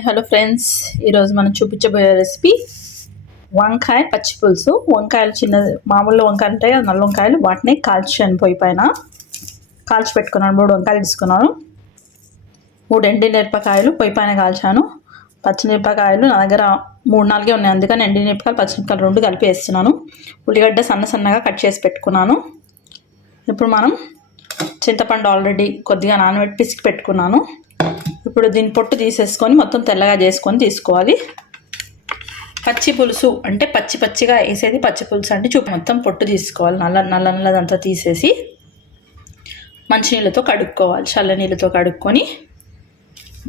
Hello friends, ఈరోజు మనం చూపించబోయే రెసిపీ వంకాయ పచ్చి పులుసు. వంకాయలు చిన్న మామూలు వంకాయలు ఉంటాయి, నల్ల వంకాయలు, వాటిని కాల్చాను. పొయ్యి పైన కాల్చి పెట్టుకున్నాను. 3 వంకాయలు తీసుకున్నాను. 3 ఎండిమిరపకాయలు పొయ్యి పైన కాల్చాను. పచ్చిమిరపకాయలు నా దగ్గర 3-4 ఉన్నాయి, అందుకని ఎండిమిరపకాయలు పచ్చిమిరపకాయలు 2 కలిపి వేస్తున్నాను. ఉల్లిగడ్డ సన్నగా కట్ చేసి పెట్టుకున్నాను. ఇప్పుడు మనం చింతపండు ఆల్రెడీ కొద్దిగా నానబెట్టి పిసికి పెట్టుకున్నాను. ఇప్పుడు దీని పొట్టు తీసేసుకొని మొత్తం తెల్లగా చేసుకొని తీసుకోవాలి. పచ్చి పులుసు అంటే పచ్చిగా వేసేది పచ్చి పులుసు అంటే మొత్తం పొట్టు తీసుకోవాలి. నల్లదంతా తీసేసి మంచినీళ్ళతో కడుక్కోవాలి. చల్ల నీళ్ళతో కడుక్కొని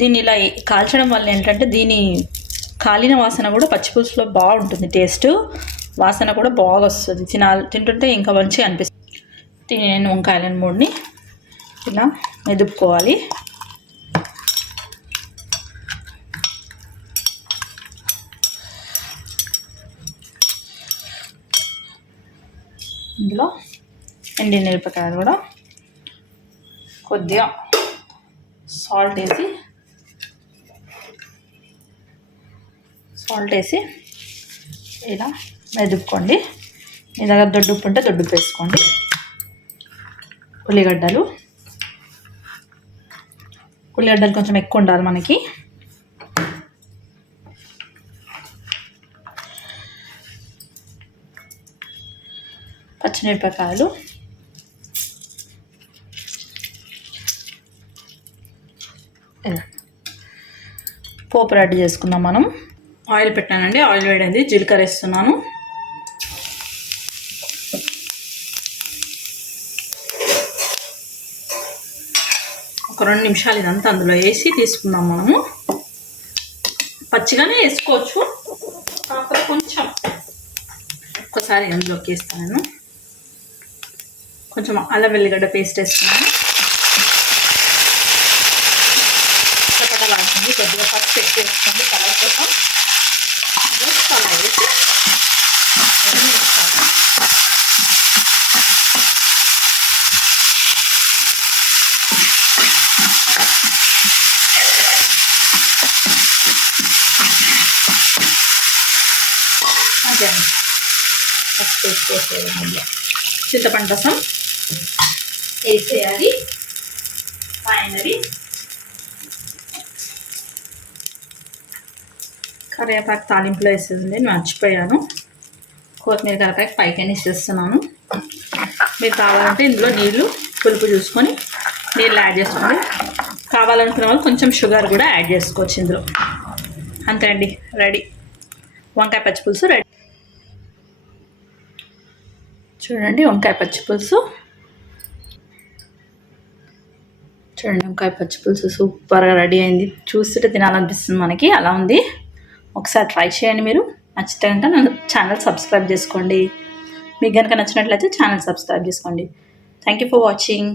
దీన్ని ఇలా కాల్చడం వల్ల ఏంటంటే దీని కాలిన వాసన కూడా పచ్చి పులుసులో బాగుంటుంది. టేస్ట్ వాసన కూడా బాగా వస్తుంది. తింటుంటే ఇంకా మంచిగా అనిపిస్తుంది. నేను వంకాయలను 3ని ఇలా మెదుపుకోవాలి. ఇందులో ఎండిమిరపకాయలు కూడా కొద్దిగా సాల్ట్ వేసి ఇలా మెదుపుకోండి. మీ దగ్గర దొడ్డుప్పు ఉంటే దొడ్డుప్పు వేసుకోండి. ఉల్లిగడ్డలు కొంచెం ఎక్కువ ఉండాలి మనకి. పచ్చిమిరపకాయలు, పోపు రెడీ చేసుకుందాం. మనం ఆయిల్ పెట్టానండి. ఆయిల్ వేడైంది. జీలకర్ర వేస్తున్నాను. ఒక 2 నిమిషాలు ఇదంతా అందులో వేసి తీసుకుందాం. మనము పచ్చిగానే వేసుకోవచ్చు, కాకపోతే కొంచెం ఒక్కసారి అందులోకి వేస్తాను. కొంచెం అల్లం వెల్లిగడ్డ పేస్ట్ వేస్తున్నాను. చక్కగా కొద్దిగా పచ్చి ఎక్కువ వేసుకోండి కలర్ కోసం. అలా వేసి 2 నిమిషాలు అదే ఫస్ట్ వేసేయాలి. మళ్ళీ చింతపండు రసం వేసేయాలి. ఫైనలీ కరివేపాకు తాలింపులో వేసేది మర్చిపోయాను. కొత్తిమీర కరివేపాకు పైకైనా ఇచ్చేస్తున్నాను. మీరు కావాలంటే ఇందులో నీళ్ళు పులుపు చూసుకొని నీళ్ళు యాడ్ చేసుకోండి. కావాలనుకున్న వాళ్ళు కొంచెం షుగర్ కూడా యాడ్ చేసుకోవచ్చు ఇందులో. అంతే అండి, రెడీ. వంకాయ పచ్చి పులుసు రెడీ. చూడండి వంకాయ పచ్చి పులుసు సూపర్గా రెడీ అయింది. చూస్తుంటే తినాలనిపిస్తుంది మనకి, అలా ఉంది. ఒకసారి ట్రై చేయండి. మీరు నచ్చితే కనుక నన్ను ఛానల్ సబ్స్క్రైబ్ చేసుకోండి. మీకు కనుక నచ్చినట్లయితే ఛానల్ సబ్స్క్రైబ్ చేసుకోండి. Thank you for watching.